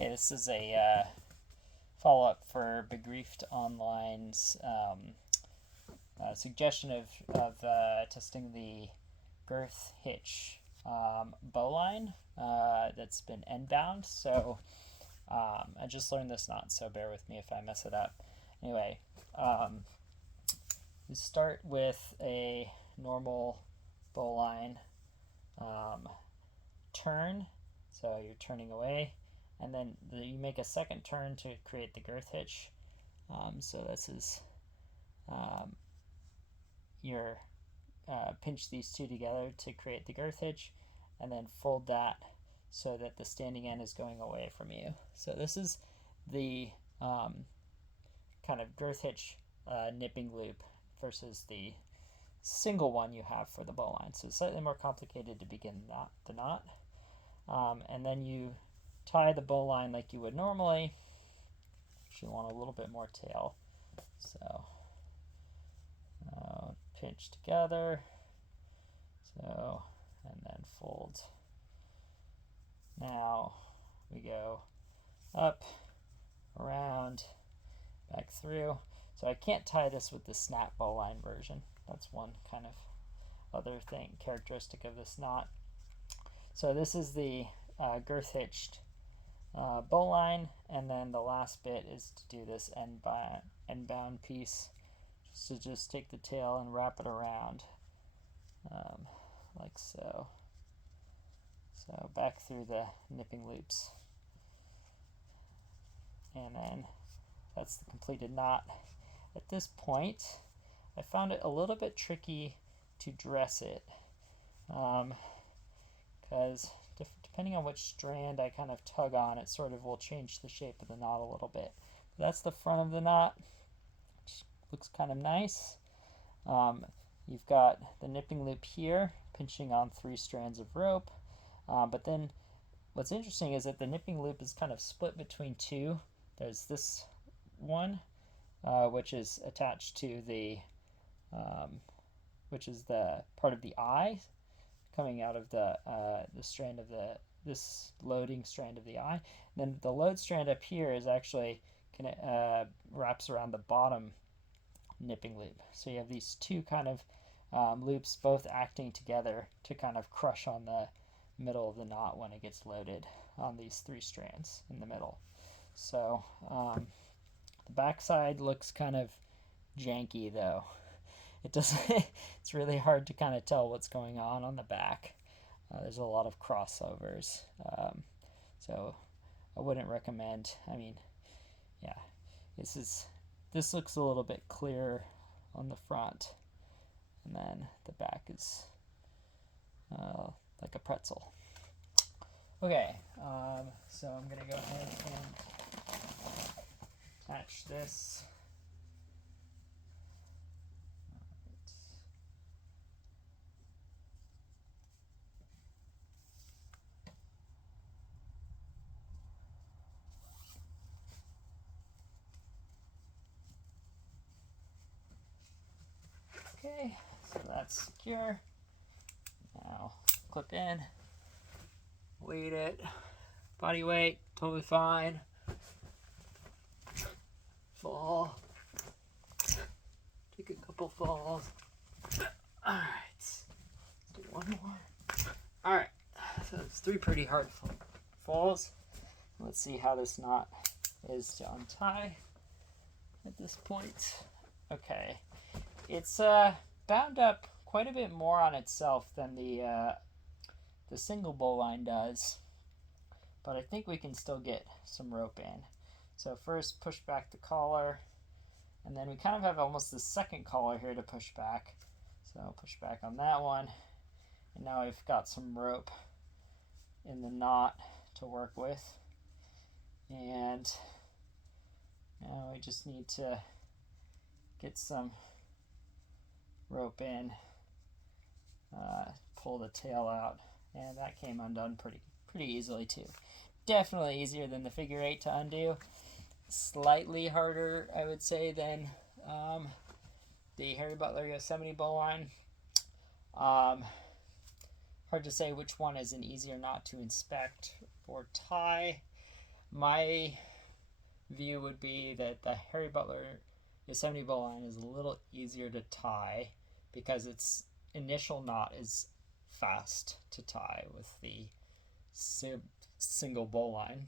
Okay, this is a follow-up for Begriefed Online's suggestion of testing the Girth Hitch Bowline that's been end-bound. So I just learned this knot, so bear with me if I mess it up. Anyway, we start with a normal bowline turn, so you're turning away, and then you make a second turn to create the girth hitch. So this is your pinch these two together to create the girth hitch, and then fold that so that the standing end is going away from you. So this is the kind of girth hitch nipping loop versus the single one you have for the bowline. So it's slightly more complicated to begin the knot. And then you tie the bowline like you would normally. You want a little bit more tail. So pinch together. So, and then fold. Now we go up, around, back through. So I can't tie this with the snap bowline version. That's one kind of other thing, characteristic of this knot. So this is the girth hitched bowline, and then the last bit is to do this end bound piece. So just take the tail and wrap it around like so. So back through the nipping loops. And then that's the completed knot. At this point, I found it a little bit tricky to dress it because depending on which strand I kind of tug on, it sort of will change the shape of the knot a little bit. That's the front of the knot, which looks kind of nice. You've got the nipping loop here, pinching on 3 strands of rope. But then what's interesting is that the nipping loop is kind of split between two. There's this one, which is attached to the, which is the part of the eye coming out of the strand of this loading strand of the eye. And then the load strand up here is actually wraps around the bottom nipping loop. So you have these two kind of loops both acting together to kind of crush on the middle of the knot when it gets loaded on these 3 strands in the middle. So the backside looks kind of janky though. It doesn't. It's really hard to kind of tell what's going on the back. There's a lot of crossovers, so I wouldn't recommend. I mean, yeah, this looks a little bit clearer on the front, and then the back is like a pretzel. Okay, so I'm gonna go ahead and attach this. Okay, so that's secure. Now clip in, weight it, body weight, totally fine. Fall, take a couple falls. Alright, let's do one more. Alright, so it's 3 pretty hard falls. Let's see how this knot is to untie at this point. Okay, it's bound up quite a bit more on itself than the single bowline does, but I think we can still get some rope in. So first push back the collar, and then we kind of have almost the second collar here to push back. So I'll push back on that one, and now we've got some rope in the knot to work with. And now we just need to get some rope in, pull the tail out, and that came undone pretty easily too. Definitely easier than the figure 8 to undo. Slightly harder, I would say, than the Harry Butler Yosemite bowline. Hard to say which one is an easier knot to inspect or tie. My view would be that the Harry Butler Yosemite Bowline is a little easier to tie because its initial knot is fast to tie with the single bowline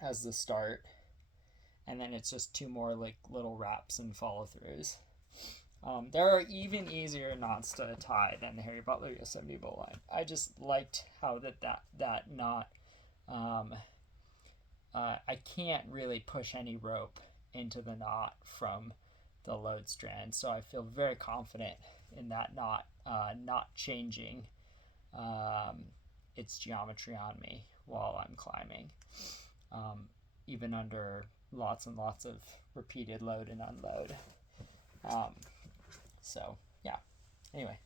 as the start, and then it's just two more like little wraps and follow throughs. There are even easier knots to tie than the Harry Butler Yosemite Bowline. I just liked how that knot. I can't really push any rope into the knot from the load strand, so I feel very confident in that knot not changing its geometry on me while I'm climbing, even under lots and lots of repeated load and unload. So yeah, anyway.